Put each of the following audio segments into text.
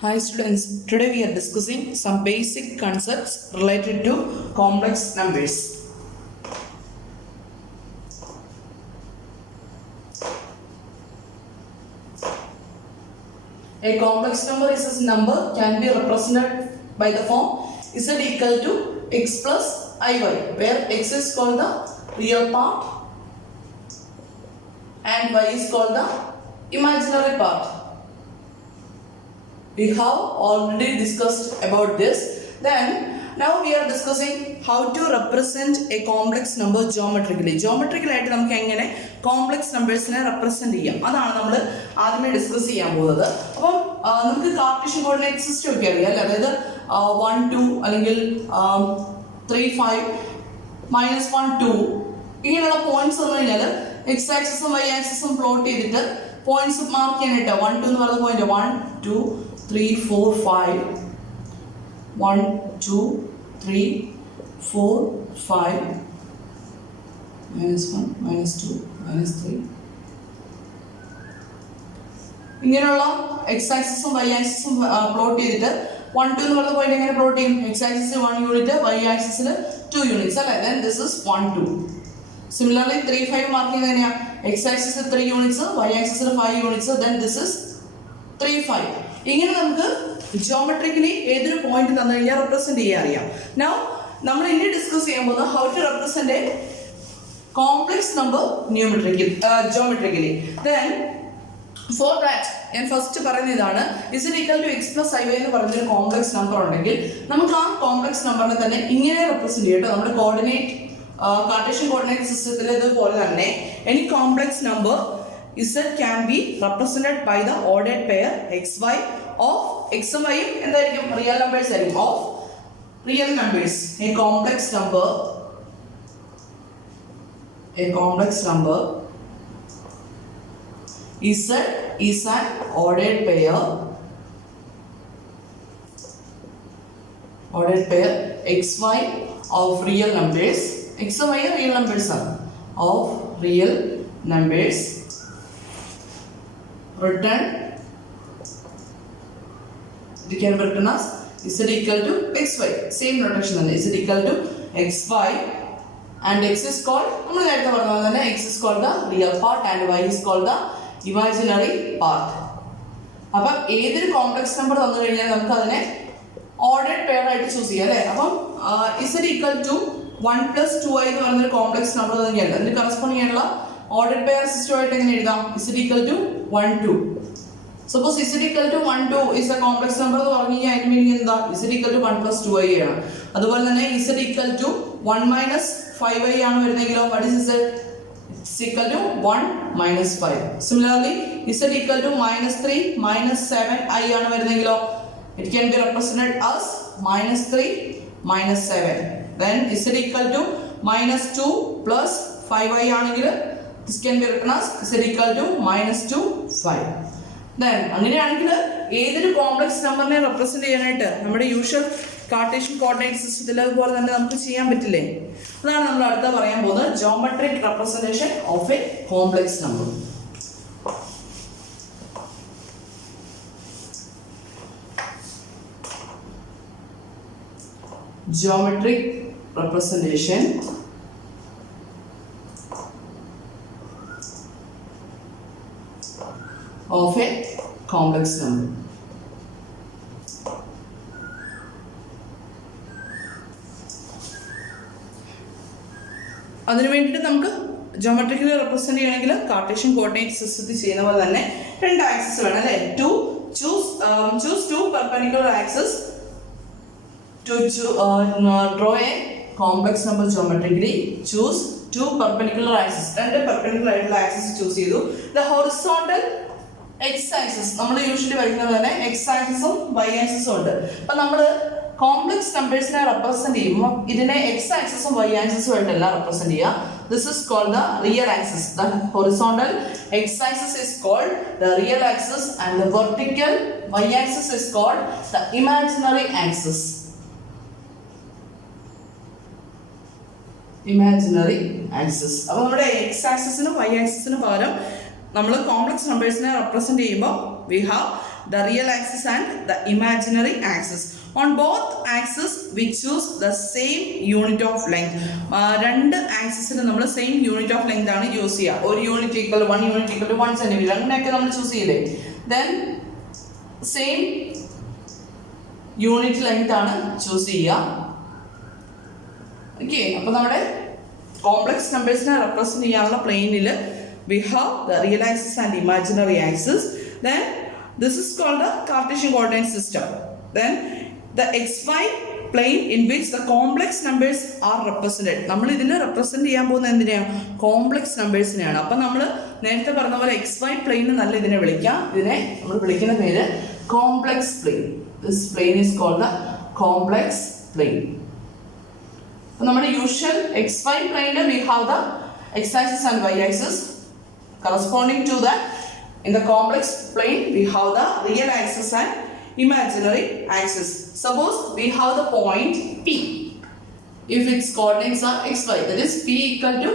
Hi students, today we are discussing some basic concepts related to complex numbers. A complex number is a number can be represented by the form z equal to x plus iy, where x is called the real part and y is called the imaginary part. We have already discussed about this. Then now we are discussing how to represent a complex number geometrically. Geometrically ആയിട്ട് നമുക്ക് എങ്ങനെ complex നമ്പേഴ്സിനെ represent ചെയ്യാം അതാണ് നമ്മൾ ആദ്യമേ discuss ചെയ്യാൻ പോകുന്നത്. അപ്പം നമുക്ക് കാർട്ടീഷ്യൻ കോർഡിനേറ്റ് സിസ്റ്റം ഒക്കെ അറിയാം അല്ലേ, അതായത് 1 2 അല്ലെങ്കിൽ 3 5 -1 2 ഇങ്ങനെയുള്ള പോയിന്റ്സ് വന്നു കഴിഞ്ഞാൽ എക്സ് ആക്സിസും വൈ ആക്സിസും പ്ലോട്ട് ചെയ്തിട്ട് പോയിന്റ്സ് മാർക്ക് ചെയ്യാനായിട്ട് 1 2 എന്ന് പറയുന്ന പോയിന്റ് 1 2 3 4 5 1 2 3 4 5 -1 -2 -3 ഇങ്ങനെയുള്ള എക്സ് ആക്സിസും വൈ ആക്സിസും പ്ലോട്ട് ചെയ്തിട്ട് 1 2 എന്ന് പറയുന്ന പോയിന്റ് എങ്ങനെ പ്ലോട്ട് ചെയ്യും? എക്സ് ആക്സിസിൽ 1 യൂണിറ്റ്, വൈ ആക്സിസിൽ 2 യൂണിറ്റ്സ് അല്ലേ. Then this is 1 2. Similarly 3 5 mark ചെയ്യുന്നത് എങ്ങനെയാ? എക്സ് ആക്സിസിൽ 3 യൂണിറ്റ്സ്, വൈ ആക്സിസിൽ 5 യൂണിറ്റ്സ്. Then this is 3 5. ഇങ്ങനെ നമുക്ക് ജിയോമെട്രിക്കലി ഏതൊരു പോയിന്റ് തന്നു കഴിഞ്ഞാൽ റെപ്രസെന്റ് ചെയ്യാൻ അറിയാം. നൗ നമ്മൾ ഇനി ഡിസ്കസ് ചെയ്യാൻ പോകുന്നത് how to represent a complex number geometrically. Then for that ഞാൻ ഫസ്റ്റ് പറയുന്ന ഇതാണ്, is equal to X plus I Y എന്ന് പറയുന്നൊരു കോംപ്ലക്സ് നമ്പർ ഉണ്ടെങ്കിൽ നമുക്ക് ആ കോംപ്ലക്സ് നമ്പറിനെ തന്നെ ഇങ്ങനെ റെപ്രസെന്റ് ചെയ്യും കേട്ടോ. നമ്മുടെ കോർഡിനേറ്റ് കാർട്ടീഷ്യൻ കോർഡിനേറ്റ് സിസ്റ്റത്തിൽ ഇതുപോലെ തന്നെ any complex number z can be represented by the ordered pair xy of x ഉം y ഉം എന്തായിരിക്കും? റിയൽ നമ്പേഴ്സ് ആയിരിക്കും. Of real numbers. A complex number z is an ordered pair xy of real numbers. x ഉം y real numbers ആണ്. Of real numbers written, it can be written as z equal to xy. Same notation ആണ്. z equal to xy and x is called, നമ്മൾ നേരത്തെ പറഞ്ഞ പോലെ തന്നെ x is called the real part and y is called the imaginary part. അപ്പം ഏതൊരു complex number തന്നു കഴിഞ്ഞാൽ നമുക്ക് അതിനെ ഓർഡേഡ് പെയർ ആയിട്ട് ചൂസ് ചെയ്യാം അല്ലേ. അപ്പം z equal to 1 plus 2i എന്ന് പറയുന്നൊരു കോംപ്ലക്സ് നമ്പർ തന്നെയാണ്. അതിന് കറസ്പോണ്ടിങ് ആയിട്ടുള്ള ഓർഡേഡ് പെയർ സിസ്റ്റം ആയിട്ട് എങ്ങനെ എഴുതാം? z equal to 1 2. Suppose z equal to 1 2 is a complex number എന്ന് പറഞ്ഞു കഴിഞ്ഞാൽ അതിന്റെ മീനിങ് എന്താ? z equal to 1 plus 2i ആണ്. അതുപോലെ തന്നെ z equal to 1 minus 5i ആണ് വരുന്നെങ്കിലോ what is z? It's equal to 1 minus 5. Similarly z equal to minus 3 minus 7i ആണ് വരുന്നെങ്കിലോ it can be represented as minus 3 minus 7. Then z equal to minus 2 plus 5i ആണെങ്കിൽ this can be written as z equal to minus 2 5. Then അങ്ങനെയാണെങ്കിൽ ഏതൊരു complex നമ്പറിനെ represent ചെയ്യാനായിട്ട് നമ്മുടെ usual Cartesian coordinate സിസ്റ്റത്തിൽ അതുപോലെ തന്നെ നമുക്ക് ചെയ്യാൻ പറ്റില്ലേ? അതാണ് നമ്മൾ അടുത്ത പറയാൻ പോകുന്നത്, geometric representation of A complex number. Geometric representation of a complex number. അതിനു വേണ്ടിയിട്ട് നമുക്ക് ജിയോമെട്രിക്കലി റെപ്രസെന്റ് ചെയ്യണമെങ്കിൽ കാർട്ടീഷ്യൻ കോർഡിനേറ്റ് സിസ്റ്റത്തിൽ ചെയ്യുന്ന പോലെ തന്നെ രണ്ട് ആക്സിസ് വേണം അല്ലേ. Choose to perpendicular axis to draw a complex number geometrically. Choose two perpendicular axes. രണ്ട് perpendicular ആയിട്ടുള്ള ആക്സിസ് ചൂസ് ചെയ്തു. The horizontal x axis നമ്മൾ യൂഷ്വലി വരയ്ക്കുന്നത് തന്നെ x ആക്സിസും y ആക്സിസും ഉണ്ട്. അപ്പം നമ്മൾ കോംപ്ലക്സ് നമ്പേഴ്സിനെ റെപ്രസെന്റ് ചെയ്യുമ്പോൾ ഇതിനെ x ആക്സിസും y ആക്സിസും ആയിട്ടല്ല റെപ്രസെന്റ് ചെയ്യുക. This is called the real axis. The horizontal x axis is called the real axis and the vertical y axis is called the imaginary axis. Imaginary axis. അപ്പോൾ നമ്മുടെ x ആക്സിസിനും y ആക്സിസിനും പകരം നമ്മൾ complex നമ്പേഴ്സിനെ represent ചെയ്യുമ്പോൾ we have the real axis and the imaginary axis. On both axes we choose the same unit of length. രണ്ട് ആക്സിസിൽ നമ്മൾ same unit of length ആണ് use ചെയ്യുക. ഒരു unit equal 1 unit equal 1 centimetre അങ്ങനെയൊക്കെ നമ്മൾ choose ചെയ്യില്ലേ. ദെൻ സെയിം യൂണിറ്റ് ലെങ്ത് ആണ് ചൂസ് ചെയ്യുക. ഓക്കെ, അപ്പോൾ നമ്മുടെ കോംപ്ലക്സ് നമ്പേഴ്സിനെ റെപ്രസെന്റ് ചെയ്യാനുള്ള പ്ലെയിനിൽ we have the real axis and imaginary axis. Then this is called the Cartesian coordinate system. Then the xy plane in which the complex numbers are represented. നമ്മൾ ഇതിനെ represent ചെയ്യാൻ പോകുന്നത് എന്തിനാണ്? Complex നമ്പേഴ്സിനെയാണ്. അപ്പം നമ്മൾ നേരത്തെ പറഞ്ഞ പോലെ xy പ്ലെയിൻ നല്ല ഇതിനെ വിളിക്കാം. ഇതിനെ നമ്മൾ വിളിക്കുന്ന പേര് complex plain. This plane is called the complex plane. അപ്പോൾ നമ്മുടെ യൂഷ്വൽ xy പ്ലെയിനിൽ we have the x axis and y axis. Corresponding to that, in the complex plane we have the real axis and imaginary axis. Suppose we have the point P. If its coordinates are xy, that is P equal to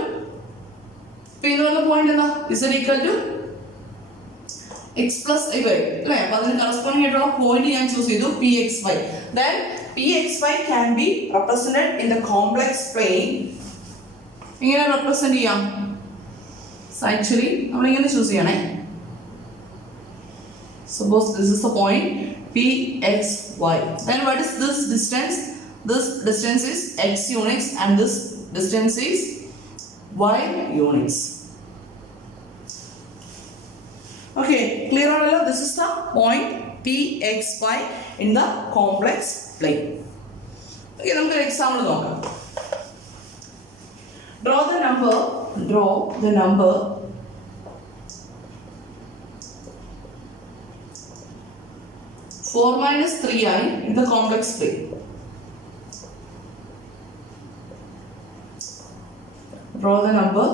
P എന്ന് പറഞ്ഞ point എന്താ? Z equal to x plus y. അല്ലേ? അപ്പോൾ അതിന് corresponding ആയിട്ടുള്ള point ഞാൻ choose ചെയ്തു Pxy. Then Pxy can be represented in the complex plane. ഇങ്ങനെ റെപ്രസെന്റ് ചെയ്യാം. Actually, നമ്മൾ ഇങ്ങനെ ചൂസ് ചെയ്യണേ. Suppose this is the point Pxy. Then what is this distance? This distance is x units and this distance is y units. Okay, clear ആണല്ലോ? This is the point Pxy in the complex plane. Okay, നമുക്ക് ഒരു example നോക്കാം. Draw the number 4 minus 3i in the complex plane. Draw the number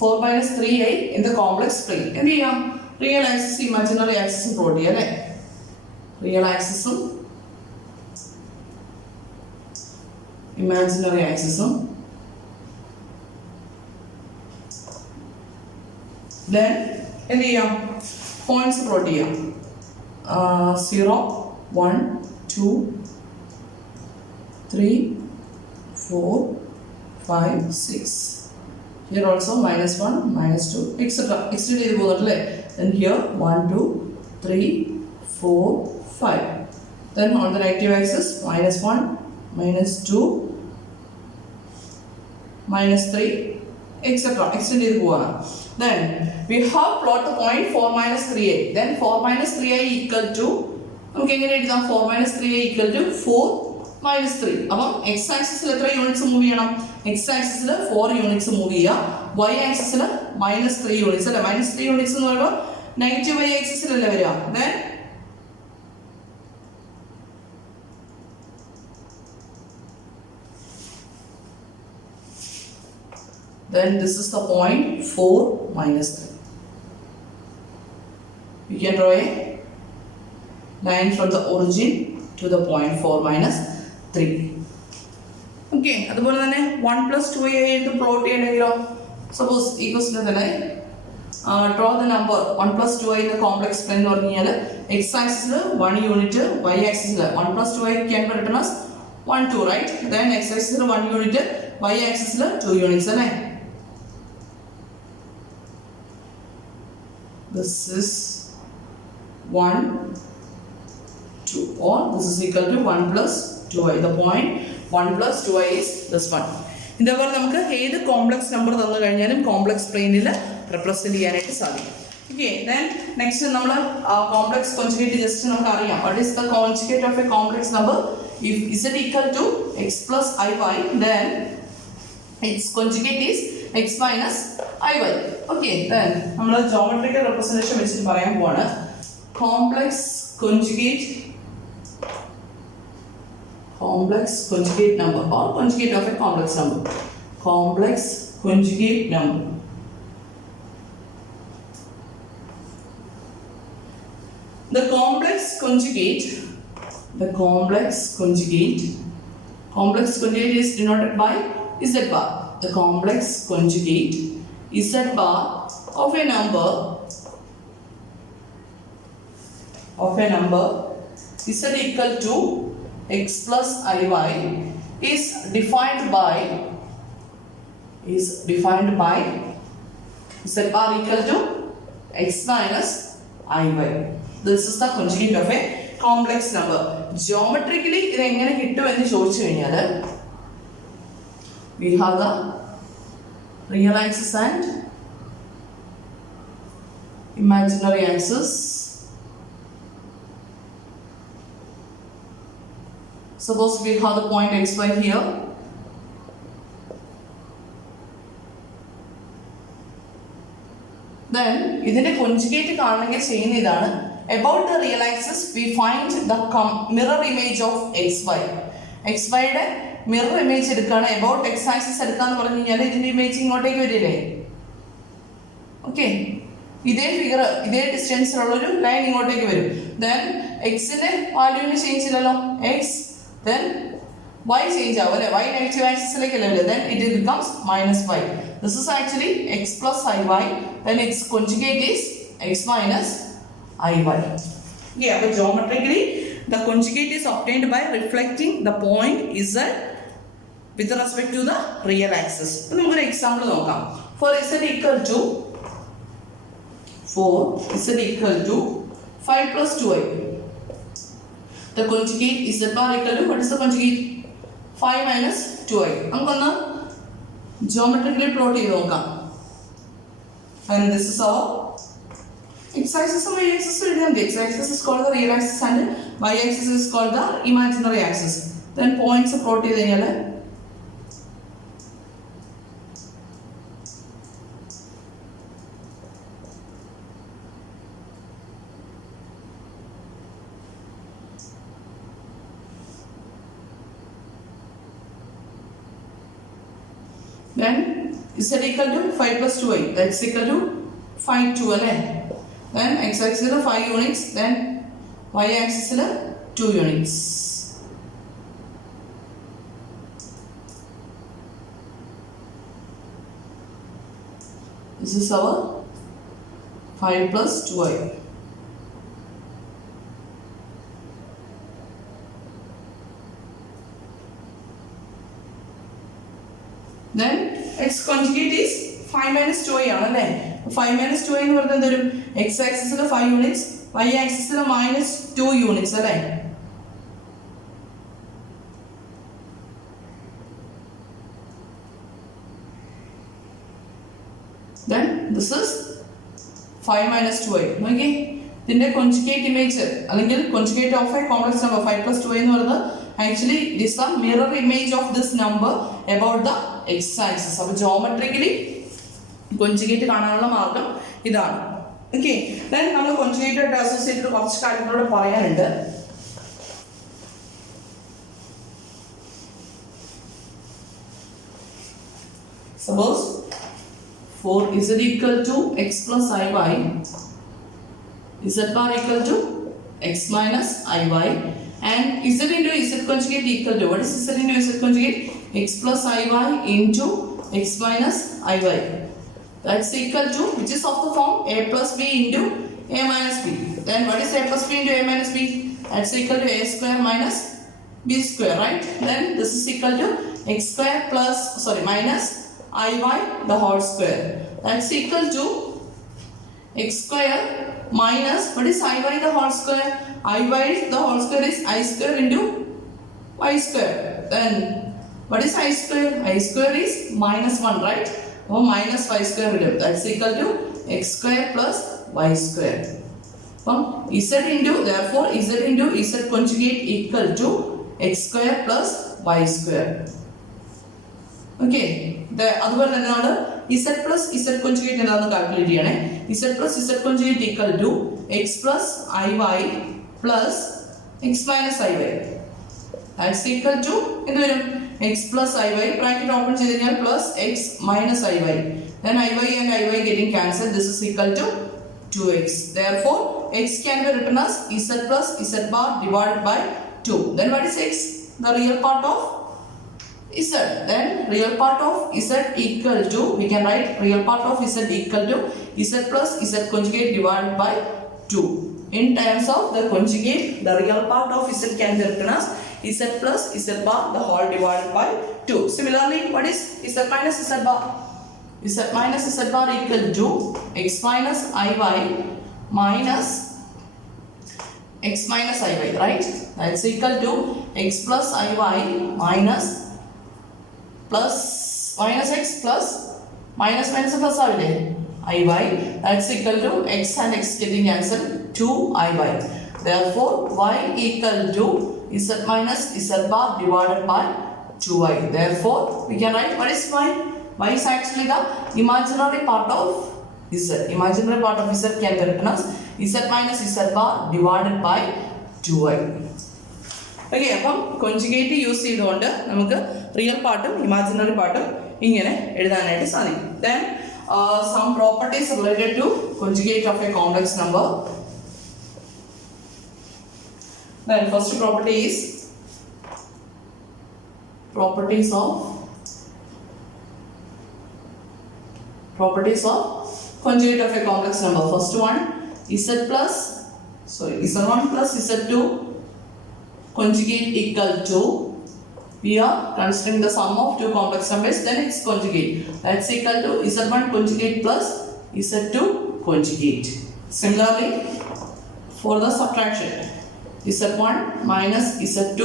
4 minus 3i in the complex plane. എന്ത് ചെയ്യാം? Real axis imaginary ആക്സിസും plot ചെയ്യാം അല്ലേ? Real ആക്സിസും imaginary ആക്സിസും. Then എന്ത് ചെയ്യാം? പോയിന്റ്സ് പ്ലോട്ട് ചെയ്യാം. 0, 1, 2, 3, 4, 5, 6. Here also -1, -2, etc. Extend ചെയ്ത് പോകുന്നുണ്ടല്ലേ? Then here 1, 2, 3, 4, 5. Then on the negative axis -1, -2, -3, etc. Extend ചെയ്ത് പോവാണ്. Then we have plot the point 4 minus 3i. Then 4 minus 3i equal to, നമുക്ക് എങ്ങനെ എഴുതാം? 4 minus 3i equal to 4 minus 3. അപ്പം x ആക്സിസിൽ എത്ര units move ചെയ്യണം? x ആക്സിസിൽ 4 യൂണിറ്റ്സ് മൂവ് ചെയ്യുക. y ആക്സിസിൽ -3 യൂണിറ്റ്സ് അല്ലേ? -3 യൂണിറ്റ്സ് എന്ന് പറയുമ്പോൾ നെഗറ്റീവ് y ആക്സിസിലല്ലേ വരിക? Then this is the point 4 minus 3. We can draw a line from the origin to the point 4 minus 3. Okay, അതുപോലെ തന്നെ 1 plus 2i എടുത്ത് പ്ലോട്ട് ചെയ്യണമെങ്കിലോ? സപ്പോസ് ഈ ക്വസ്റ്റ്യൻ തന്നെ draw the number 1 plus 2i in the complex plane എന്ന് പറഞ്ഞു കഴിഞ്ഞാൽ x ആക്സിസിൽ 1 unit, y ആക്സിസിൽ 1 plus 2i can be written as 1, 2, right? Then x ആക്സിസിൽ 1 യൂണിറ്റ്, y ആക്സിസിൽ 2 യൂണിറ്റ്സ് അല്ലേ? This is 1, 2, or this is equal to 1 plus 2i. The point 1 plus 2i is this one. ഇതേപോലെ നമുക്ക് ഏത് complex number തന്നു കഴിഞ്ഞാലും complex പ്ലെയിനിൽ represent ചെയ്യാനായിട്ട് സാധിക്കും. ഓക്കെ, ദെൻ നെക്സ്റ്റ് നമ്മൾ കോംപ്ലക്സ് കോൺജുഗേറ്റ് ജസ്റ്റ് നമുക്ക് അറിയാം. What is the conjugate of A complex number? If z equal to x plus iy, then its conjugate is x minus iy. Okay, then നമ്മൾ geometrical representation വെച്ചിട്ട് പറയാൻ പോവാണ്. Complex conjugate number or conjugate of a complex number. Complex conjugate number. The complex conjugate is denoted by z bar. The complex conjugate z bar of a number of a number z equal to x plus iy is defined by z bar equal to x minus iy. This is the conjugate of a complex number. Geometrically ഇത് എങ്ങനെ കിട്ടും എന്ന് ചോദിച്ചു കഴിഞ്ഞാൽ we have the real axis and imaginary axis. Suppose we have the point xy here. Then ഇതിന്റെ conjugate കാണണമെങ്കിൽ ചെയ്യുന്ന ഇതാണ്. About the real axis we find the mirror image of xy. xy യുടെ mirror image എടുക്കുകയാണ്. About x axis എടുക്കാന്ന് പറഞ്ഞു കഴിഞ്ഞാൽ ഇതിന്റെ ഇമേജ് ഇങ്ങോട്ടേക്ക് വരില്ലേ? ഓക്കെ, ഇതേ ഫിഗർ ഇതേ ഡിസ്റ്റൻസിലുള്ളൊരു ലൈൻ ഇങ്ങോട്ടേക്ക് വരും. ദെൻ എക്സിന്റെ വാല്യൂവിന് ചേഞ്ച് ഇല്ലല്ലോ, എക്സ് then y change ആവും അല്ലേ, y നെഗറ്റീവ് ആക്സിസിലേക്കല്ലേ വരിക. then it becomes minus y. This is actually x plus iy, then its conjugate is x minus iy. Yeah, but geometrically the conjugate is obtained by reflecting the point z with respect to the real axis. നമുക്കൊരു example നോക്കാം. For z equal to 5 plus 2i. The conjugate z bar equal to, what is the conjugate? 5 minus 2i. നമുക്കൊന്ന് geometrically plot ചെയ്ത് നോക്കാം. And this is our x axis and y axis. X axis is called the real axis and y axis is called the imaginary axis. Then points plot ചെയ്ത് കഴിഞ്ഞാൽ then z equal to 5 plus 2i, that's equal to 5 2 അല്ലേ. then x axis 5 units, then y axis 2 units. This is our 5 plus 2i. Then x conjugate is 5 minus 2i ആണല്ലേ. 5 minus 2i എന്ന് പറഞ്ഞാൽ എന്തൊരു, x axis 5 units, y axis minus 2 units അല്ലേ. Then this is 5 minus 2i. നോക്കിയേ, ഇതിന്റെ conjugate image അല്ലെങ്കിൽ conjugate of a complex number 5 plus 2i എന്ന് പറയുന്നത് actually it is the mirror image of this number about the x axis. അപ്പോൾ geometrically conjugate കാണാനുള്ള മാർഗം ഇതാണ്. ഓക്കെ, then നമ്മൾ conjugate ആയിട്ട് അസോസിയേറ്റ് ചെയ്ത് കുറച്ച് കാര്യങ്ങളോട് പറയാനുണ്ട്. Suppose for z equal to x plus iy, z bar equal to x minus iy, and z into z conjugate equal to, what is z into z conjugate? X plus iy into x minus iy. That's equal to, which is of the form a plus b into a minus b. Then what is a plus b into a minus b? That's equal to a square minus b square, right? Then this is equal to x square plus, minus iy the whole square. That's equal to x square minus, what is iy the whole square? Iy the whole square is I square into y square. Then what is I square? I square is minus 1, right? Oh, minus y square will do. That's equal to x square plus y square. Z into, therefore z into z conjugate equal to x square plus y square. Okay, അതുപോലെ തന്നെ നമ്മൾ z plus z conjugate എന്താണെന്ന് calculate ചെയ്യണേ. z plus z conjugate equal to x plus iy plus x minus iy. That's equal to എന്ത് വരും? x plus iy, bracket open ചെയ്ത് കഴിഞ്ഞാൽ plus x minus iy. Then iy and iy getting cancelled. This is equal to 2x. Therefore, x can be written as z plus z bar divided by 2. Then what is x? The real part of z. Then real part of z equal to, we can write real part of z equal to z plus z conjugate divided by 2. In terms of the conjugate, the real part of z can be written as z plus z bar the whole divided by 2. Similarly, what is z minus z bar? Z minus z bar equal to x minus iy minus x minus iy, right? That's equal to x plus iy minus x plus minus plus iy. That's equal to x and x getting cancelled 2iy. Therefore, y equal to z minus z bar divided by 2y. Therefore, we can write what is y? Y is actually the imaginary part of z. Imaginary part of z can be written as z minus z bar divided by 2y. Okay, അപ്പം conjugate use ചെയ്തുകൊണ്ട് നമുക്ക് real പാർട്ടും imaginary പാർട്ടും ഇങ്ങനെ എഴുതാനായിട്ട് സാധിക്കും. Then some properties related to conjugate of a complex number. Then first property is properties of conjugate of a complex number. First one, z1 plus z2 conjugate equal to, we are considering the sum of two complex numbers, then its conjugate. That's equal to z1 conjugate plus z2 conjugate. Similarly, for the subtraction, z1 minus z2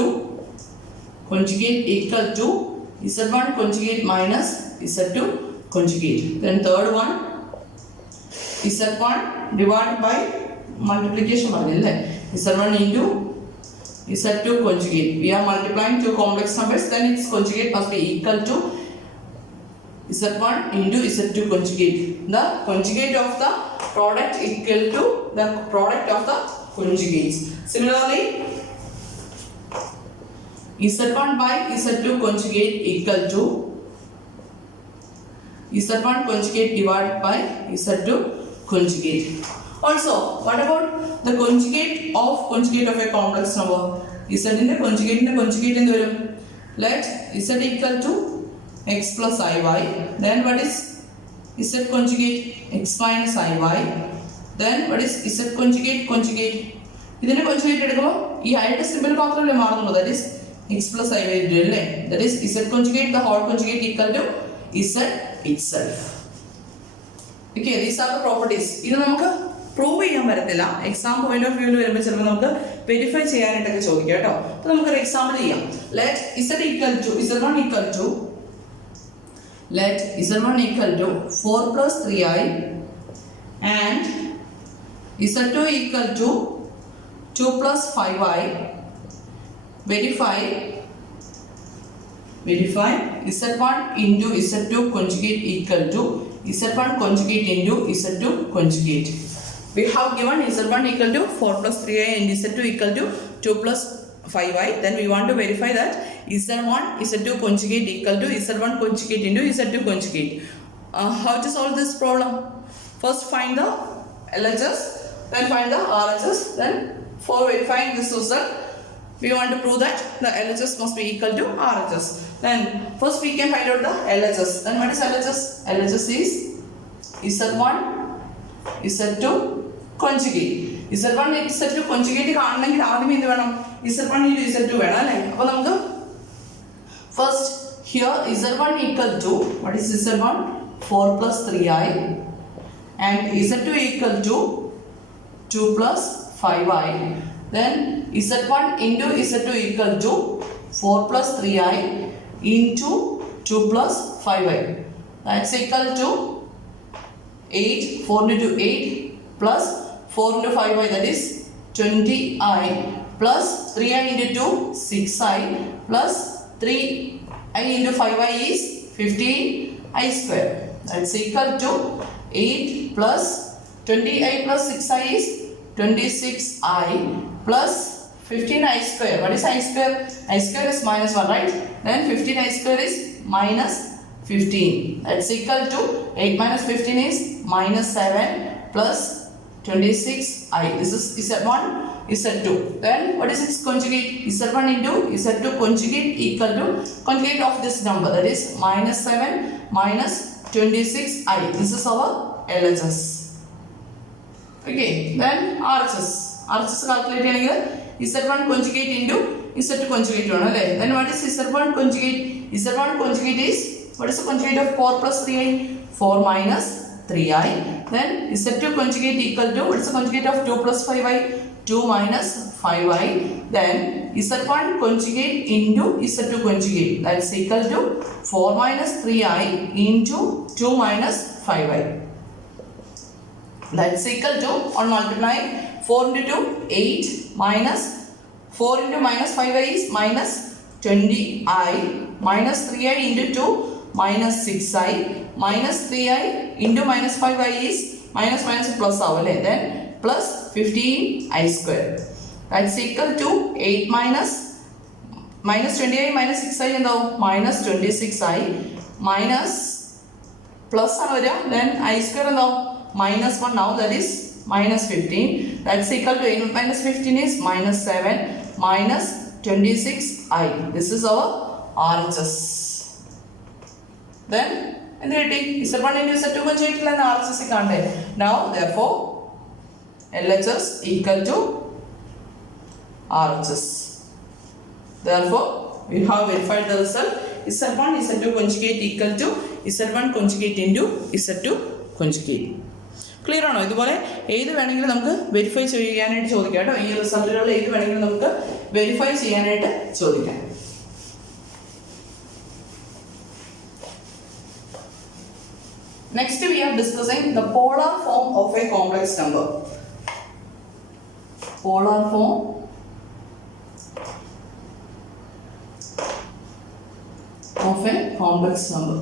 conjugate equal to z1 conjugate minus z2 conjugate. Then third one, z1 divided by multiplication, z1 into z2 conjugate. We are multiplying two complex numbers, then its conjugate must be equal to z1 into z2 conjugate. The conjugate of the product equal to the product of the conjugates. Similarly, z1 by z2 conjugate equal to z1 conjugate divided by z2 conjugate. Also, what about the conjugate of a complex number? Z in the conjugate in the let z equal to x plus iy. Then what is z conjugate? X minus iy. Then what is z conjugate? ഇതിന്റെ conjugate എടുക്കുമ്പോൾ ഈ ഐയുടെ simple മാത്രമല്ലേ മാറുന്നുള്ളൂ, that is x plus iy അല്ലേ, that is z conjugate the whole conjugate equal to z itself. Okay, these are the properties. ഇത് നമുക്ക് prove ചെയ്യാൻ പറ്റത്തില്ല, എക്സാം പോയിന്റ് ഓഫ് വ്യൂവിൽ വരുമ്പോൾ ചിലപ്പോൾ നമുക്ക് വെരിഫൈ ചെയ്യാനായിട്ടൊക്കെ ചോദിക്കാം കേട്ടോ. അപ്പോൾ നമുക്കൊരു എക്സാമ്പിൾ ചെയ്യാം. let z1 equal to 4 plus 3i and z2 equal to 2 plus 5i. Verify z1 into z2 conjugate equal to z1 conjugate into z2 conjugate. We have given z1 equal to 4 plus 3i and z2 equal to 2 plus 5i. Then we want to verify that z1 z2 conjugate equal to z1 conjugate into z2 conjugate. How to solve this problem? First find the LHS, then find the RHS. Then for verifying this result, we want to prove that the LHS must be equal to RHS. Then first we can find out the LHS. Then what is LHS? LHS is z1 z2 conjugate. z1 z2 conjugate കാണണമെങ്കിൽ ആദ്യം എന്ത് വേണം? z1 into z2 വേണം അല്ലേ? അപ്പോൾ നമുക്ക് first here z1 equal to, what is z1? 4 plus 3i and z2 equal to 2 plus 5i. Then z1 into z2 equal to 4 plus 3i into 2 plus 5i. That's equal to 8, 4 into 8 plus 4 into 5i, that is 20i plus 3i into 2, 6i plus 3i into 5i is 15i square. That's equal to 8 plus 20i plus 6i is 26i plus 15i square. What is I square? I square is minus 1, right? Then 15i square is minus 15. That's equal to 8 minus 15 is minus 7 plus 26i. This is z1, z2. Then what is its conjugate? z1 into z2 conjugate equal to conjugate of this number, that is minus 7 minus 26i. This is our LHS. Okay, then RHS. RHS calculate ചെയ്യണമെങ്കിൽ Z1 conjugate into Z2 conjugate വേണം അല്ലേ? Then what is Z1 conjugate? Z1 conjugate is, what is the conjugate of 4 plus 3i? 4 minus 3i. Then Z2 conjugate equal to, what is the conjugate of 2 plus 5i? 2 minus 5i. Then Z1 conjugate into Z2 conjugate, that is equal to 4 minus 3i into 2 minus 5i. That is equal to, on multiplying 4 into 2, 8 minus 4 into minus 5i is minus 20i minus 3i into 2 minus 6i minus 3i into minus 5i is minus minus plus avale. Then plus 15i square. That's equal to 8 minus 20i minus 6i and minus 26i minus plus then I square and minus 1 now, that is minus 15. That's equal to 8 minus 15 is minus 7 minus 26i. This is our RHS. Then Z1 into Z2 conjugate and RHS content. Now therefore LHS equal to RHS. Therefore we have verified the result. Z1 Z2 conjugate equal to Z1 conjugate into Z2 conjugate. Clear ആണോ? ഇതുപോലെ ഏത് വേണമെങ്കിലും നമുക്ക് verify ചെയ്യാനായിട്ട് ചോദിക്കാം കേട്ടോ. ഈ റിസൾട്ടുകൾ ഏത് വേണമെങ്കിലും നമുക്ക് വെരിഫൈ ചെയ്യാനായിട്ട് ചോദിക്കാം. Next we are discussing the polar form of a complex number. Polar form of a complex number.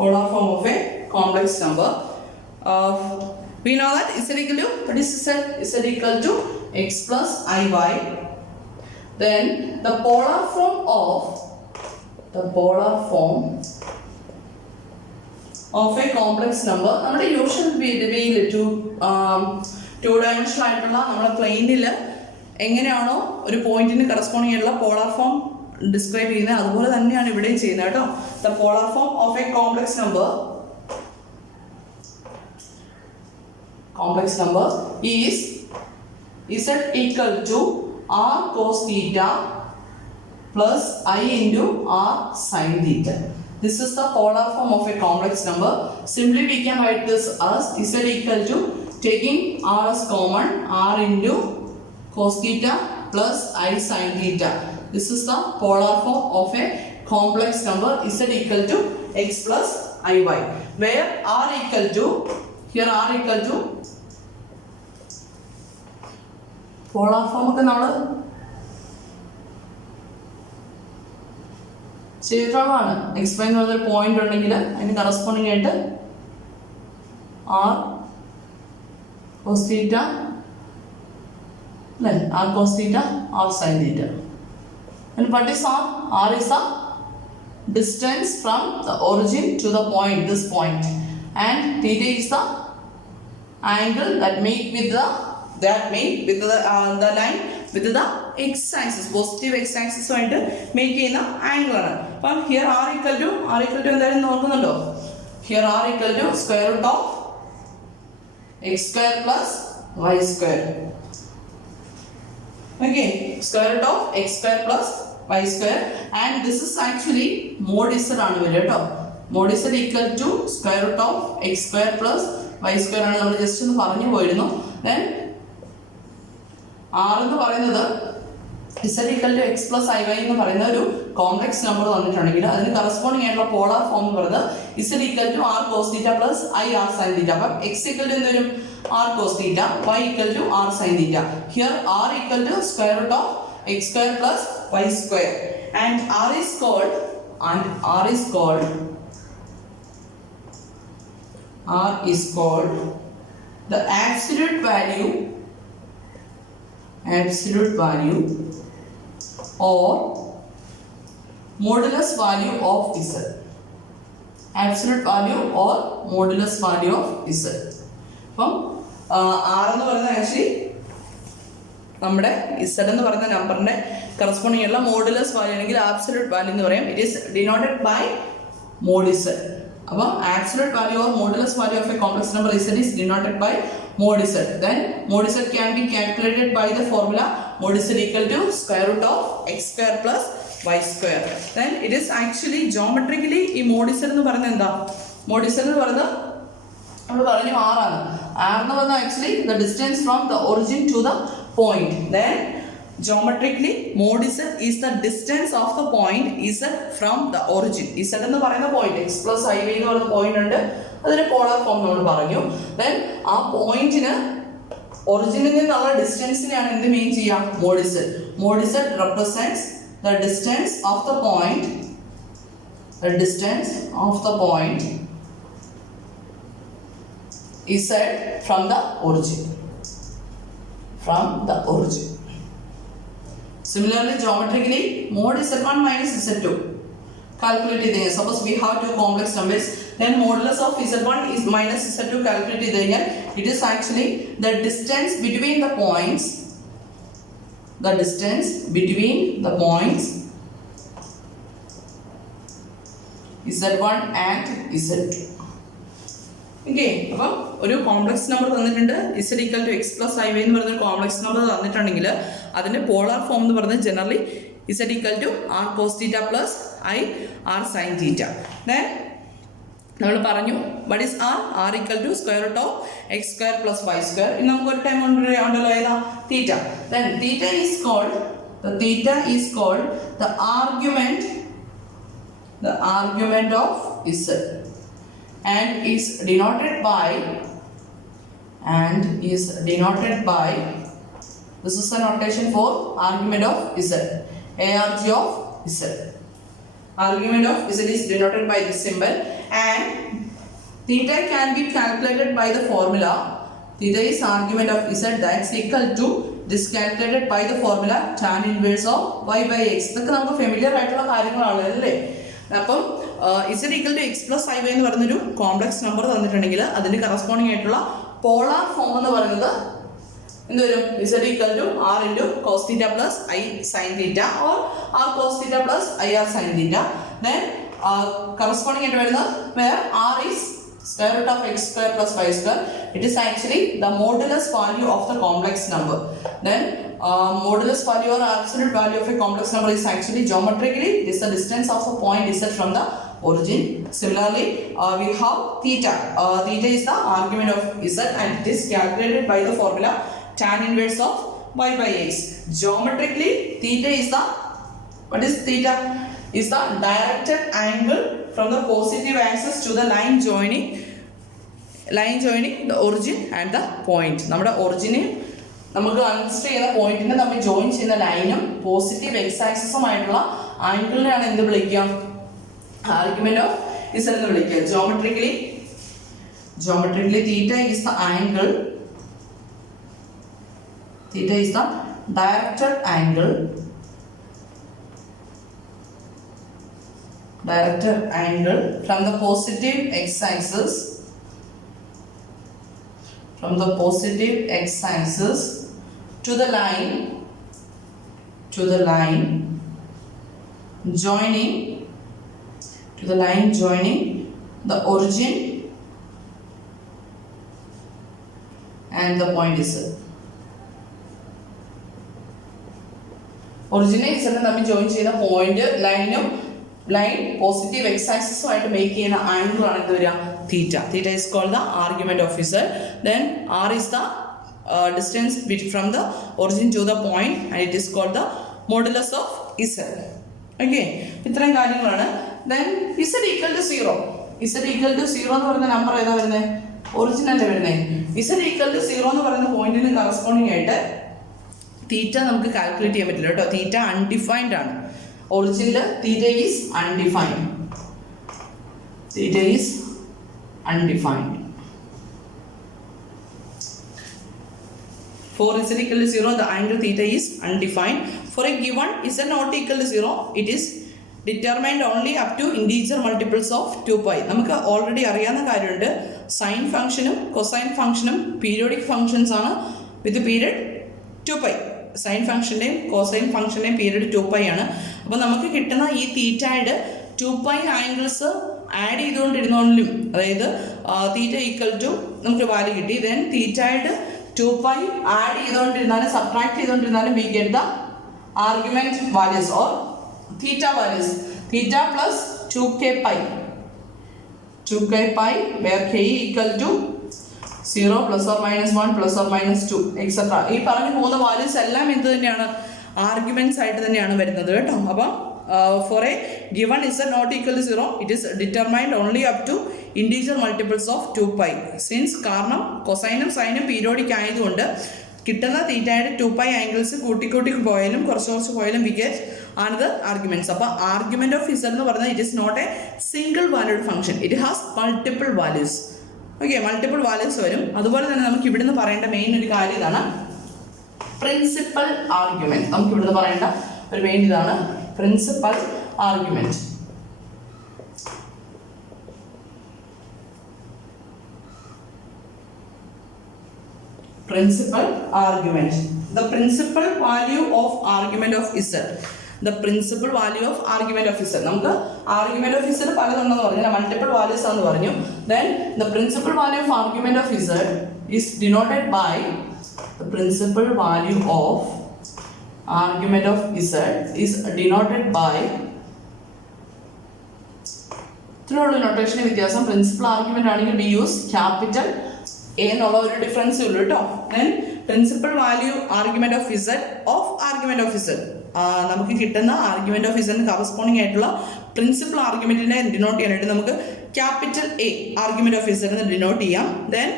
Polar form of a complex number. We know that Z equal to, what is Z? Z equal to x plus iy. Then the polar form of a complex number. നമ്മുടെ usual വേയിൽ two dimensional ആയിട്ടുള്ള നമ്മുടെ പ്ലെയിനിൽ എങ്ങനെയാണോ ഒരു പോയിന്റിന് corresponding ആയിട്ടുള്ള polar form describe ചെയ്യുന്നത്, അതുപോലെ തന്നെയാണ് ഇവിടെയും ചെയ്യുന്നത് കേട്ടോ. The polar form of A complex number is Z equal to R cos theta plus I into R sin theta. This is the polar form of a complex number. Simply we can write this as Z equal to, taking R as common, R into cos theta plus I sin theta. This is the polar form of a complex number Z equal to x plus iy. Where R equal to, here R equal to, polar form ഒക്കെ നമ്മൾ ചെയ്തിട്ടുള്ളതാണ്. X Y എന്ന് പറഞ്ഞൊരു point ഉണ്ടെങ്കിൽ അതിന് corresponding ആയിട്ട് R cos theta അല്ലേ, r cos theta, r sin theta. And what is R? R is the distance from the origin to the point, this point, and theta is the angle that make with the line with the x-axis, positive x-axis ആയിട്ട് make ചെയ്യുന്ന angle ആണ്. അപ്പം here R equal to എന്തായാലും നോക്കുന്നുണ്ടോ? Here R equal to square root of x square plus y square. Okay, square root of x square plus y square, and this is actually mod z ആണ് വരിക കേട്ടോ. mod z equal to square root of x square plus y square ആണ് നമ്മൾ just ഒന്ന് പറഞ്ഞു പോയിരുന്നു. Then R എന്ന് പറയുന്നത് Z equal to x plus iy എന്ന് പറയുന്ന ഒരു കോംപ്ലക്സ് നമ്പർ വന്നിട്ടുണ്ടെങ്കിൽ അതിന് കറസ്പോണ്ടിങ് ആയിട്ടുള്ള പോളാർ ഫോം എന്ന് പറയുന്നത് Z equal to R cos theta plus I R sin theta. അപ്പം x equal to എന്ത് വരും? R cos theta, y equal to R sin theta. Here R equal to square root of x square plus y square, and R is called the absolute value or modulus value of Z. Absolute value or modulus value of Z. അപ്പം R എന്ന് പറയുന്നത് actually നമ്മുടെ Z എന്ന് പറയുന്ന നമ്പറിന്റെ corresponding ഉള്ള modulus value അല്ലെങ്കിൽ absolute value എന്ന് പറയും. It is denoted by mod Z. absolute value or modulus value of a complex number z is denoted by mod z. Then mod z can be calculated by the formula mod z equal to square root of x square plus y square. Then it is actually geometrically ഈ mod z എന്ന് പറയുന്നത് എന്താ? mod z എന്ന് പറയുന്നത് നമ്മൾ പറഞ്ഞു r ആണ്. r എന്ന് പറയുന്നത് actually the distance from the origin to the point. Then geometrically mod z is the distance of the point z from the origin. z എന്ന് പറയുന്ന point x plus iy എന്ന് പറയുന്ന point ഉണ്ട്, അതിന്റെ polar form നമ്മൾ പറഞ്ഞു. Then ആ പോയിന്റിന് ഒറിജിനിൽ നിന്നുള്ള ഡിസ്റ്റൻസിനെയാണ് എന്ത് മീൻ ചെയ്യാം? mod z. mod z represents the distance of the point, the distance of the point z from the origin, from the origin. Similarly, geometrically, mod z1 minus z2. Calculate it again. Suppose we have two complex numbers, then modulus of z1 is minus z2. Calculate it again. It is actually the distance between the points. The distance between the points z1 and z2. Okay, അപ്പോൾ ഒരു complex number തന്നിട്ടുണ്ട് z equal to x plus iy എന്ന് പറയുന്ന ഒരു complex number തന്നിട്ടുണ്ടെങ്കിൽ അതിന്റെ polar form എന്ന് പറയുന്നത് generally z equal to r cos theta plus I r sin theta. Then നമ്മൾ പറഞ്ഞു what is r equal to square root of x square plus y square. ഇനി നമുക്ക് ഒരു ടൈം ഉണ്ടല്ലോ ഏതാ? theta. Then theta is called the argument of z and is denoted by this is the notation for argument of z, arg of z. Argument of z is denoted by this symbol and theta can be calculated by the formula. Theta is argument of z, that's equal to this calculated by the formula tan inverse of y by x. ഇതൊക്കെ നമുക്ക് familiar ആയിട്ടുള്ള കാര്യങ്ങളാണ് അല്ലേ? അപ്പം z equal to x plus iy എന്ന് പറയുന്നൊരു complex number തന്നിട്ടുണ്ടെങ്കിൽ അതിന് കറസ്പോണ്ടിങ് ആയിട്ടുള്ള പോളാർ ഫോം എന്ന് പറയുന്നത് എന്ത് വരും? z equal to r into cos theta plus I sin theta or r cos theta plus IR sin theta. Then corresponding ആയിട്ട് വരുന്നത് where r is square root of x square plus y square. It is actually the modulus value of the complex number. Then modulus value or absolute value of a complex number is actually geometrically it is the distance of a point z from the origin. Similarly, we have theta. Theta is the argument of z and it is calculated by the formula tan inverse of y by x. Geometrically, theta is the, what is theta? Is the directed angle from the positive axis to the line joining the origin and the point. നമ്മുടെ ഒറിജിനെ നമുക്ക് consider ചെയ്യുന്ന പോയിന്റിനെ തമ്മിൽ join ചെയ്യുന്ന ലൈനും positive X ആക്സിസുമായിട്ടുള്ള ആംഗിളിനെയാണ് എന്ത് വിളിക്കുക? Argument of z എന്ന് വിളിക്കുക. Geometrically theta is the angle. Theta is the directed angle from the positive x-axis to the line joining the origin and the point z. ഒറിജിനെ z തമ്മിൽ join ചെയ്യുന്ന point line positive x ആക്സിസുമായിട്ട് make ചെയ്യുന്ന angle ആണ് എന്ത് വരിക? Theta. Theta is called the argument of z. Then r is the distance from the origin to the point and it is called the modulus of z. Okay, ഇത്രയും കാര്യങ്ങളാണ്. Then z equal to 0. z equal to 0 എന്ന് പറയുന്ന number ഏതാ വരുന്നത്? ഒറിജിനല്ലേ വരുന്നത്? z equal to 0 എന്ന് പറയുന്ന പോയിന്റിന് കറസ്പോണ്ടിങ് ആയിട്ട് തീറ്റ നമുക്ക് കാൽക്കുലേറ്റ് ചെയ്യാൻ പറ്റില്ല കേട്ടോ. തീറ്റ അൺഡിഫൈൻഡ് ആണ്. ഒറിജിനിൽ theta is undefined. For z equal to 0, the angle theta is undefined. For a given z not equal to 0, it is determined only up to integer multiples of 2pi. നമുക്ക് already അറിയാവുന്ന കാര്യമുണ്ട്. Sign ഫംഗ്ഷനും cosine ഫംഗ്ഷനും periodic functions ആണ് with period 2pi. Sine ഫംഗ്ഷൻ്റെയും cosine ഫംഗ്ഷൻ്റെയും period 2pi ആണ്. അപ്പോൾ നമുക്ക് കിട്ടുന്ന ഈ തീറ്റയുടെ 2pi ആംഗിൾസ് ആഡ് ചെയ്തുകൊണ്ടിരുന്നോളും, അതായത് തീറ്റ ഈക്വൽ ടു നമുക്ക് വാല്യൂ കിട്ടി, ദെൻ തീറ്റയുടെ 2π ആഡ് ചെയ്തുകൊണ്ടിരുന്നാലും സബ്ട്രാക്ട് ചെയ്തുകൊണ്ടിരുന്നാലും we get the argument values or theta values. Theta plus 2k pi where k equal to 0 plus or minus 1 plus or minus 2 etc. ഈ പറഞ്ഞ 3 values എല്ലാം എന്ത് തന്നെയാണ്, ആർഗ്യുമെന്റ്സ് ആയിട്ട് തന്നെയാണ് വരുന്നത് കേട്ടോ. അപ്പം for a given z not equal to 0 it is determined only up to integer multiples of 2π. since കാരണം കൊസൈനും സൈനും പീരിയോഡിക് ആയതുകൊണ്ട് കിട്ടുന്ന തീറ്റയുടെ 2π ആംഗിൾസ് കൂട്ടിക്കൂട്ടി പോയാലും കുറച്ച് പോയാലും വി ഗെറ്റ് another arguments. അപ്പോൾ ആർഗ്യുമെന്റ് ഓഫ് z എന്ന് പറയുന്നത് it is not a single valued function, it has multiple values. Okay, multiple values വരും. അതുപോലെ തന്നെ നമുക്ക് ഇവിടുന്ന് പറയേണ്ട മെയിൻ ഒരു കാര്യം ഇതാണ്, പ്രിൻസിപ്പൽ ആർഗ്യുമെന്റ്. നമുക്ക് ഇവിടുന്ന് പറയേണ്ട ഒരു മെയിൻ ഇതാണ് principal argument. Principal argument. The principal value of argument of z. The principal value of argument of z. നമുക്ക് argument of z പലതുണ്ടെന്ന് പറഞ്ഞു, multiple values ആണെന്ന് പറഞ്ഞു. Then the principal value of argument of z is denoted by the principal value of argument of z is denoted by ഇത്രയുള്ള നൊട്ടേഷന് വ്യത്യാസം. Principal argument ആണെങ്കിൽ we use capital A എന്നുള്ള ഒരു difference ഉള്ളൂ കേട്ടോ. Then principal value argument of Z of argument of Z, നമുക്ക് കിട്ടുന്ന argument of ഇസഡിന് കറസ്പോണ്ടിങ് ആയിട്ടുള്ള പ്രിൻസിപ്പൽ ആർഗ്യുമെന്റിനെ ഡിനോട്ട് ചെയ്യാനായിട്ട് നമുക്ക് capital A argument of Z എന്ന് ഡിനോട്ട് ചെയ്യാം. ദെൻ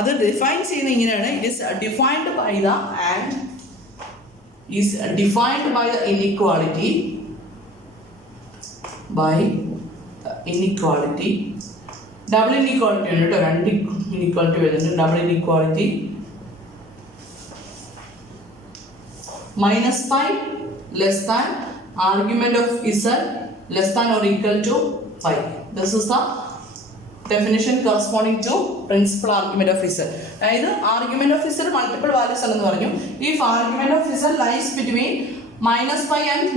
അത് ഡിഫൈൻ ചെയ്യുന്ന ഇങ്ങനെയാണ്, it is defined by the and is defined by the inequality double inequality ഉണ്ട് കേട്ടോ, രണ്ട് ഇൻഇക്വാളിറ്റി വരുന്നുണ്ട്. Double inequality -π less than argument of z less than or equal to π. This is the definition corresponding to principal argument of z. അതായത് argument of z multiple values ആണെന്ന് പറഞ്ഞു. If argument of z lies between -π and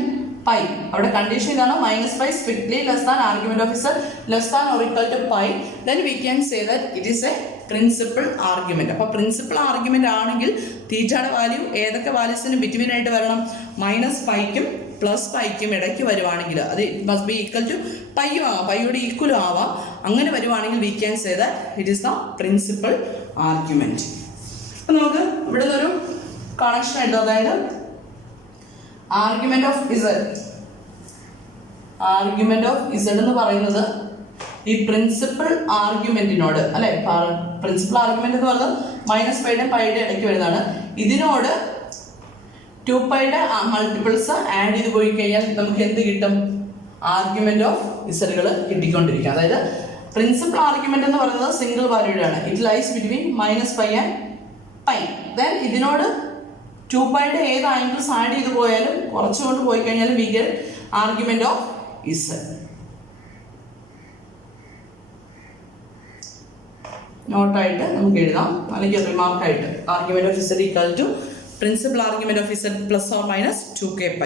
π, അവിടെ condition ഇതാണ്, -π strictly less than argument of z less than or equal to π, then we can say that it is a principal argument. അപ്പോൾ principal argument ആണെങ്കിൽ തീറ്റയുടെ value ഏതൊക്കെ വാല്യൂസിന് between ആയിട്ട് വരണം, -π-ക്കും +π-ക്കും ഇടയ്ക്ക് വരുവാണെങ്കിൽ അത് മസ്റ്റ് ബി ഈക്വൽ ടു പൈയും ആവാം, പൈയോട് ഈക്വലും ആവാം. അങ്ങനെ വരുവാണെങ്കിൽ we can say that it is the principal argument. അപ്പം നമുക്ക് ഇവിടെ നിന്നൊരു കണക്ഷൻ ഉണ്ട്, അതായത് ആർഗ്യുമെന്റ് ഓഫ് ഇസഡ് എന്ന് പറയുന്നത് ഈ പ്രിൻസിപ്പൽ ആർഗ്യുമെന്റിനോട് അല്ലെ, പ്രിൻസിപ്പൽ ആർഗ്യുമെന്റ് എന്ന് പറയുന്നത് -π-യുടെയും π-യുടെ ഇടയ്ക്ക് വരുന്നതാണ്. ഇതിനോട് 2π-യുടെ മൾട്ടിപ്പിൾസ് ആഡ് ചെയ്ത് പോയി കഴിഞ്ഞാൽ നമുക്ക് എന്ത് കിട്ടും, ആർഗ്യുമെന്റ് ഓഫ് ഇസഡുകൾ കിട്ടിക്കൊണ്ടിരിക്കും. അതായത് പ്രിൻസിപ്പൽ ആർഗ്യുമെന്റ് എന്ന് പറയുന്നത് സിംഗിൾ വാല്യൂഡ് ആണ്, it lies between -π and π. Then ഇതിനോട് 2π-യുടെ ഏത് ആംഗിൾസ് ആഡ് ചെയ്ത് പോയാലും കുറച്ചുകൊണ്ട് പോയി കഴിഞ്ഞാൽ we get argument of Z. നോട്ടായിട്ട് നമുക്ക് എഴുതാം, അല്ലെങ്കിൽ റിമാർക്കായിട്ട് argument of Z equal to principal argument of Z +or-2k π.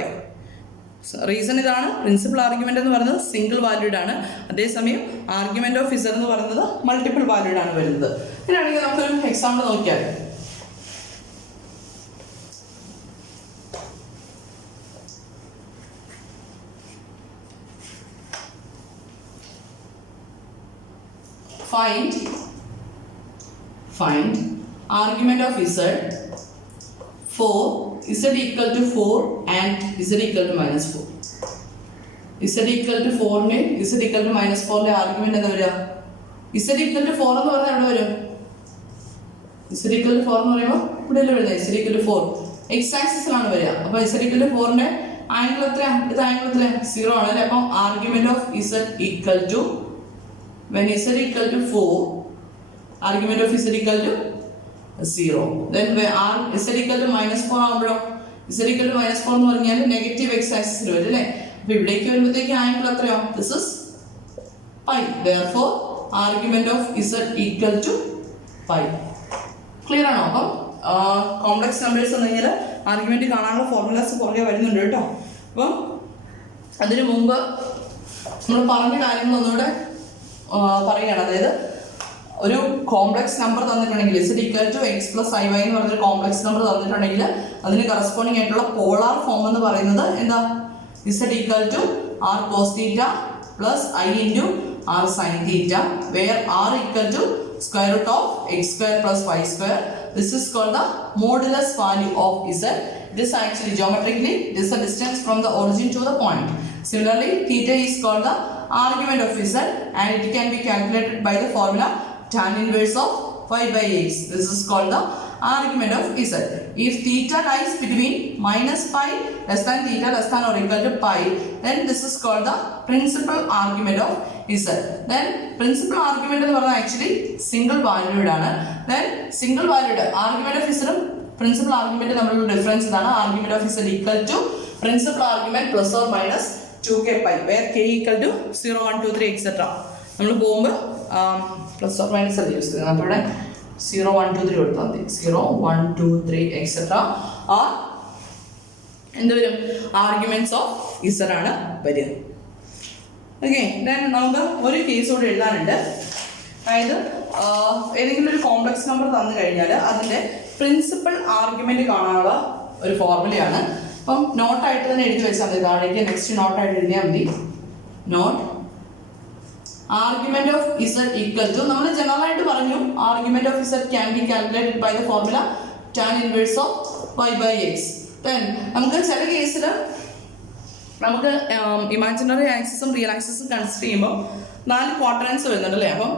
Reason ഇതാണ്, പ്രിൻസിപ്പൽ ആർഗ്യുമെന്റ് എന്ന് പറയുന്നത് സിംഗിൾ വാല്യൂഡ് ആണ്, അതേസമയം ആർഗ്യുമെന്റ് ഓഫ് ഇസഡ് എന്ന് പറയുന്നത് മൾട്ടിപ്പിൾ വാല്യൂഡ് ആണ് വരുന്നത്. ഇതിനാണെങ്കിൽ നമുക്കൊരു എക്സാമ്പിൾ നോക്കിയാൽ, find argument of z for z equal to 4 and z equal to -4. z equal to 4 നെ z equal to -4 ലെ ആർഗ്യുമെന്റ് എന്താ വരിക, z equal to 4 എന്ന് പറഞ്ഞാൽ എവിടെ വരും, z equal to 4 എന്ന് പറയുമ്പോൾ ഇവിടെ അല്ലേ വരുന്നത്, z equal to 4 x ആക്സിസിലാണ് വരിക. അപ്പോൾ z equal to 4 ന്റെ ആംഗിൾ എത്രയാണ്, ഇത് ആംഗിൾ എത്രയാണ്, 0 ആണ് അല്ലേ. അപ്പം argument of z equal to when z equal to 4, argument of z equal to 0. Then z equal to -4 ആകുമ്പോഴോ, z equal to -4 എന്ന് പറഞ്ഞാൽ നെഗറ്റീവ് x ആക്സിസിൽ വരും അല്ലേ. അപ്പോൾ ഇവിടേക്ക് വരുമ്പോഴത്തേക്ക് ആംഗിൾ എത്രയോ, this is π. Therefore argument of z equal to π. Clear ആണോ? അപ്പം കോംപ്ലക്സ് നമ്പേഴ്സ് എന്ന് കഴിഞ്ഞാൽ ആർഗ്യുമെന്റ് കാണാനുള്ള ഫോർമുലാസ് പുറകെ വരുന്നുണ്ട് കേട്ടോ. അപ്പം അതിനു മുമ്പ് നമ്മൾ പറഞ്ഞ കാര്യങ്ങളൊന്നുകൂടെ പറയുകയാണ്. അതായത് ഒരു കോംപ്ലക്സ് നമ്പർ തന്നിട്ടുണ്ടെങ്കിൽ is equal to X plus I Y എന്ന് പറഞ്ഞൊരു കോംപ്ലക്സ് നമ്പർ തന്നിട്ടുണ്ടെങ്കിൽ അതിന് കറസ്പോണ്ടിങ് ആയിട്ടുള്ള പോളാർ ഫോം എന്ന് പറയുന്നത് എന്താ? Is equal to r cos theta plus i into r sin theta, where r equal to square root of x square plus y square. This is called the modulus value of z. This actually geometrically this is the distance from the origin to the point. Similarly, theta is called the argument of z and it can be calculated by the formula tan inverse of y by x. This is called the argument of z. If theta lies between minus pi less than theta less than or equal to pi, then this is called the principal argument of z. Then principal argument എന്ന് പറഞ്ഞാൽ actually single valued ആണ്. Then single valued argument of z principal argument തമ്മിലുള്ള difference ഇതാണ്. argument of z equal to principal argument plus or minus 2k pi where k equal to 0 1 2 3 etc. നമ്മൾ പോകുമ്പോൾ plus or minus അല്ല use ചെയ്യുന്നത്. അപ്പോൾ ഇവിടെ 0 1 2 3 കൊടുത്താൽ മതി. 0 1 2 3 etc. ആർ എന്ത് വരും? ആർഗ്യുമെന്റ്സ് ഓഫ് z ആണ് വരിക. ഓക്കെ, ദെൻ നമുക്ക് ഒരു കേസ് കൂടെ എഴുതാനുണ്ട്. അതായത് ഏതെങ്കിലും ഒരു കോംപ്ലക്സ് നമ്പർ തന്നു കഴിഞ്ഞാൽ അതിൻ്റെ പ്രിൻസിപ്പൽ ആർഗ്യുമെന്റ് കാണാനുള്ള ഒരു ഫോർമുലയാണ്. അപ്പം നോട്ടായിട്ട് തന്നെ എഴുതി വെച്ചാൽ മതി. താഴേക്ക് നെക്സ്റ്റ് നോട്ടായിട്ട് എഴുതിയാൽ മതി. Note argument of z equal to, നമ്മൾ ജനറൽ ആയിട്ട് പറഞ്ഞു argument of z can be calculated by the formula tan inverse of y by x. then നമുക്ക് ചില കേസിൽ നമുക്ക് ഇമാജിനറി ആക്സിസും റിയൽ ആക്സിസും കൺസിഡർ ചെയ്യുമ്പോൾ 4 ക്വാഡ്രൻസ് വരുന്നുണ്ട് അല്ലേ? അപ്പം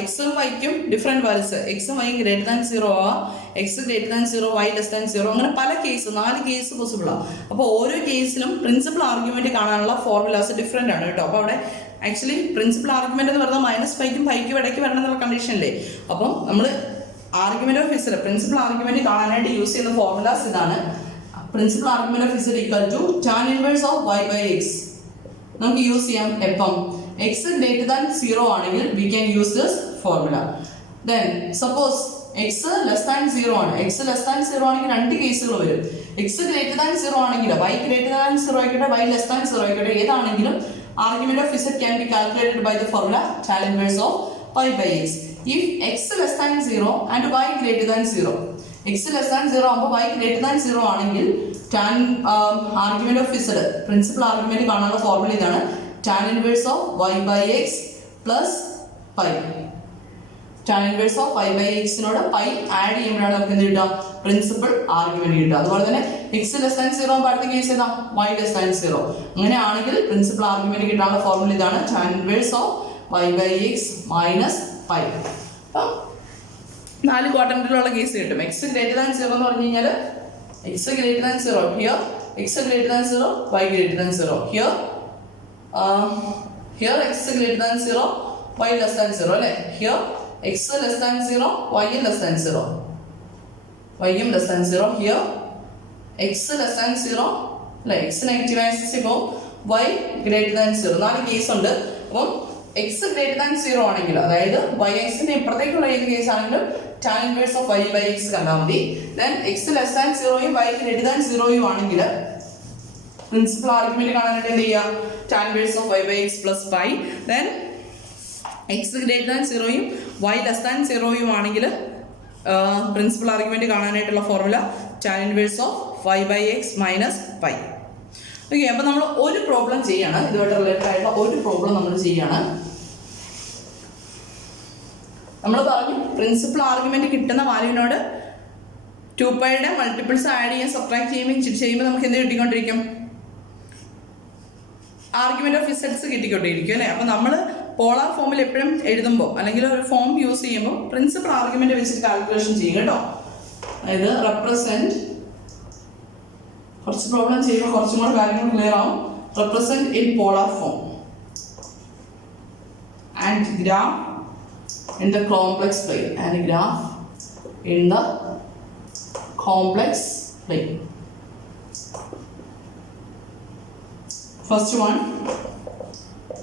എക്സും വൈക്കും ഡിഫറെൻറ്റ് വാല്യൂസ്, എക്സും വൈ ഗ്രേറ്റർ ദാൻ 0 ആവാം, X greater than 0 Y less than 0, അങ്ങനെ പല കേസ് 4 കേസ് പോസിബിളാണ്. അപ്പോൾ ഓരോ കേസിലും പ്രിൻസിപ്പൽ ആർഗ്യുമെന്റ് കാണാനുള്ള ഫോർമുലാസ് ഡിഫറെൻ്റ് ആണ് കേട്ടോ. അപ്പോൾ അവിടെ ആക്ച്വലി പ്രിൻസിപ്പൽ ആർഗ്യുമെന്റ് എന്ന് പറഞ്ഞാൽ മൈനസ് ഫൈക്കും ഫൈക്കും ഇടയ്ക്ക് വരണം എന്നുള്ള കണ്ടീഷനല്ലേ. അപ്പം നമ്മൾ argument of Z principal argument കാണാനായിട്ട് യൂസ് ചെയ്യുന്ന ഫോർമുലാസ് ഇതാണ്. Principal argument of Z equal to tan inverse of Y by X. നമുക്ക് യൂസ് ചെയ്യാം എപ്പം എക്സ് ഗ്രേറ്റർ ദാൻ 0 ആണെങ്കിൽ we can use this formula. Then suppose X less than 0 ആണ്. X less than 0 ആണെങ്കിൽ 2 കേസുകൾ വരും. എക്സ് ഗ്രേറ്റർ ദാൻ 0 ആണെങ്കിൽ Y greater than 0 ആയിക്കോട്ടെ, വൈ ലെസ് ദാൻ 0 ആയിക്കോട്ടെ, ഏതാണെങ്കിലും argument of z can be calculated by the formula tan inverse of y by x. If x less than 0 and y greater than 0, x less than 0 ആകുമ്പോൾ y greater than 0 ആണെങ്കിൽ tan argument of z principal argument കാണാനുള്ള formula ഇതാണ് tan inverse of y by x plus pi. tan inverse of y by x നോട് pi add ചെയ്യുമ്പോഴാണ് നമുക്ക് എന്ത് കിട്ടുക? Principal argument കിട്ടുക. അതുപോലെ തന്നെ എക്സ് ലെസ് ദാൻ 0 ആകുമ്പോൾ അടുത്ത കേസ് ഏതാ? Y less than 0. അങ്ങനെയാണെങ്കിൽ പ്രിൻസിപ്പൽ ആർഗ്യുമെന്റ് കിട്ടാനുള്ള ഫോർമുല ഇതാണ് tan inverse of y by x minus pi. അപ്പം 4 ക്വാഡ്രന്റിലുള്ള കേസ് കിട്ടും. എക്സ് ഗ്രേറ്റർ ദാൻ 0 എന്ന് പറഞ്ഞു കഴിഞ്ഞാൽ എക്സ് ഗ്രേറ്റർ ദാൻ 0 ഹിയർ, X greater than 0 Y greater than 0 ഹിയർ, here X greater than 0 Y less than 0 അല്ലേ? Here x less than 0, y less than 0, y less than 0. Here x less than 0 അല്ലേ? x negative axis ഇപ്പോൾ y greater than 0. 4 case ഉണ്ട്. അപ്പം x greater than 0 ആണെങ്കിൽ, അതായത് y എക്സിന്റെ ഇപ്പുറത്തേക്കുള്ള ഏത് case ആണെങ്കിലും tan inverse of y by x കണ്ടാൽ മതി. ദെൻ x ലെസ് ദാൻ 0യും y ഗ്രേറ്റർ ദാൻ 0യും ആണെങ്കിൽ പ്രിൻസിപ്പൽ ആർഗ്യുമെന്റ് കാണാനായിട്ട് എന്ത് ചെയ്യുക? tan inverse of y by x plus pi. Then x greater than 0യും വൈ ലെസ് ദാൻ 0യും ആണെങ്കിൽ പ്രിൻസിപ്പൽ ആർഗ്യുമെന്റ് കാണാനായിട്ടുള്ള formula tan inverse of Y by x minus pi. Okay, അപ്പോൾ നമ്മൾ ഒരു പ്രോബ്ലം ചെയ്യാണ്, ഇതുമായിട്ട് റിലേറ്റഡ് ആയിട്ടുള്ള ഒരു പ്രോബ്ലം നമ്മൾ ചെയ്യാണ്. നമ്മൾ പറഞ്ഞു പ്രിൻസിപ്പൽ ആർഗ്യുമെന്റ് കിട്ടുന്ന വാല്യൂവിനോട് 2πയുടെ മൾട്ടിപ്പിൾസ് ആഡ് ചെയ്യാൻ സബ്ട്രാക്ട് ചെയ്യുമ്പോൾ നമുക്ക് എന്ത് കിട്ടിക്കൊണ്ടിരിക്കും? ആർഗ്യുമെന്റ് ഓഫ് ഇസഡ്സ് കിട്ടിക്കൊണ്ടിരിക്കും അല്ലേ? അപ്പോൾ നമ്മൾ പോളാർ ഫോമിൽ എപ്പോഴും എഴുതുമ്പോൾ അല്ലെങ്കിൽ ഒരു ഫോം യൂസ് ചെയ്യുമ്പോൾ പ്രിൻസിപ്പൽ ആർഗ്യുമെന്റ് വെച്ചിട്ട് കാൽക്കുലേഷൻ ചെയ്യും കേട്ടോ. അതായത് റെപ്രസെന്റ്, കുറച്ച് പ്രോബ്ലം ചെയ്യുമ്പോൾ കുറച്ചും കൂടെ കാര്യങ്ങൾ ക്ലിയർ ആവും. Represent in polar form and graph in the complex plain, and graph in the complex plain. First one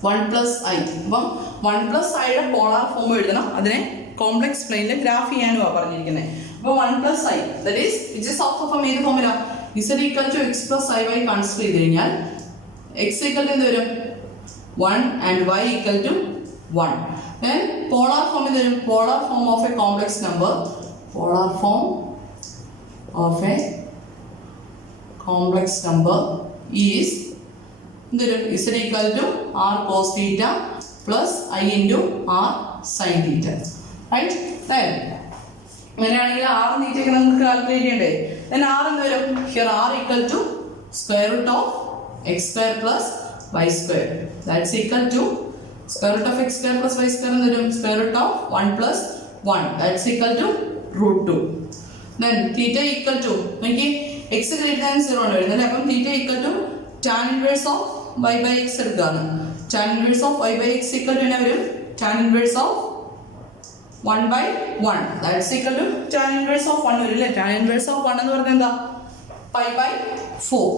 1+i. അപ്പം 1+iയുടെ പോളാർ ഫോം എഴുതണം, അതിനെ കോംപ്ലക്സ് പ്ലെയിനിൽ ഗ്രാഫ് ചെയ്യാനുമാണ് പറഞ്ഞിരിക്കുന്നത്. അപ്പോൾ 1+i that is which is of from ഏത് ഫോമില? z equal to x plus i y consider ചെയ്ത് കഴിഞ്ഞാൽ x ഈക്വൽ ടു എന്ത് വരും? 1 and y equal to 1. Then polar form is the polar form of a complex number. Polar form of a complex number is z equal to r cos theta plus I into r sin theta. Right? Then അങ്ങനെയാണെങ്കിൽ r theta ഒക്കെ നമുക്ക് calculate ചെയ്യണ്ടേ? Then r എന്ത് വരും? Here r equal to square root of x square plus y square. That's equal to square root of x square plus y square എന്ത് വരും? Square root of 1 plus 1. That's equal to root 2. Then theta equal to നോക്കി x greater than 0 ആണ് വരുന്നത്. അപ്പം theta equal to tan inverse of y by x എടുക്കുകയാണ്. Tan inverse of y by x equal to എന്നാ വരും? Tan inverse of 1 by 1. That's equal to tan inverse of 1 വരും അല്ലേ? Tan inverse of 1 എന്ന് പറഞ്ഞാൽ എന്താ? Pi by 4.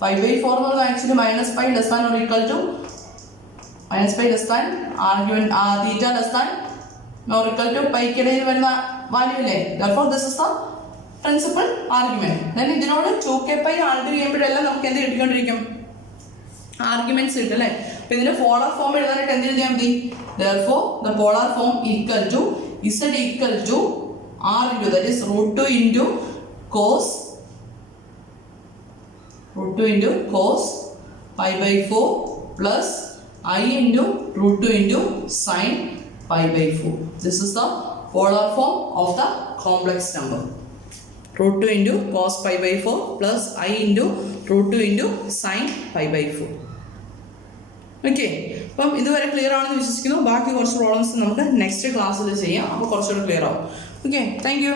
Pi by 4 എന്ന് പറഞ്ഞാൽ actually minus pi less than or equal to minus pi less than argument theta less than or equal to pi ഇടയിൽ വരുന്ന value അല്ലേ? Therefore this is the principal argument. Then ഇതിനോട് 2k pi add ചെയ്യുമ്പോഴെല്ലാം നമുക്ക് എന്ത് കിട്ടിക്കൊണ്ടിരിക്കും? Arguments കിട്ടും അല്ലേ? അപ്പോൾ ഇതിന്റെ പോളാർ ഫോം എഴുതാനായിട്ട് എന്ത് എഴുതിയാൽ മതി? Therefore the polar form equal to z equal to r into that is root 2 into cos pi by 4 plus I into root 2 into sin pi by 4. This is the polar form of the complex number. Root 2 into cos pi by 4 plus I into root 2 into sin pi by 4. Okay, അപ്പം ഇതുവരെ clear ആണെന്ന് വിശ്വസിക്കുന്നു. ബാക്കി കുറച്ച് problems നമുക്ക് next ക്ലാസ്സിൽ ചെയ്യാം. അപ്പോൾ കുറച്ചുകൂടെ ക്ലിയർ ആവും. Okay, thank you.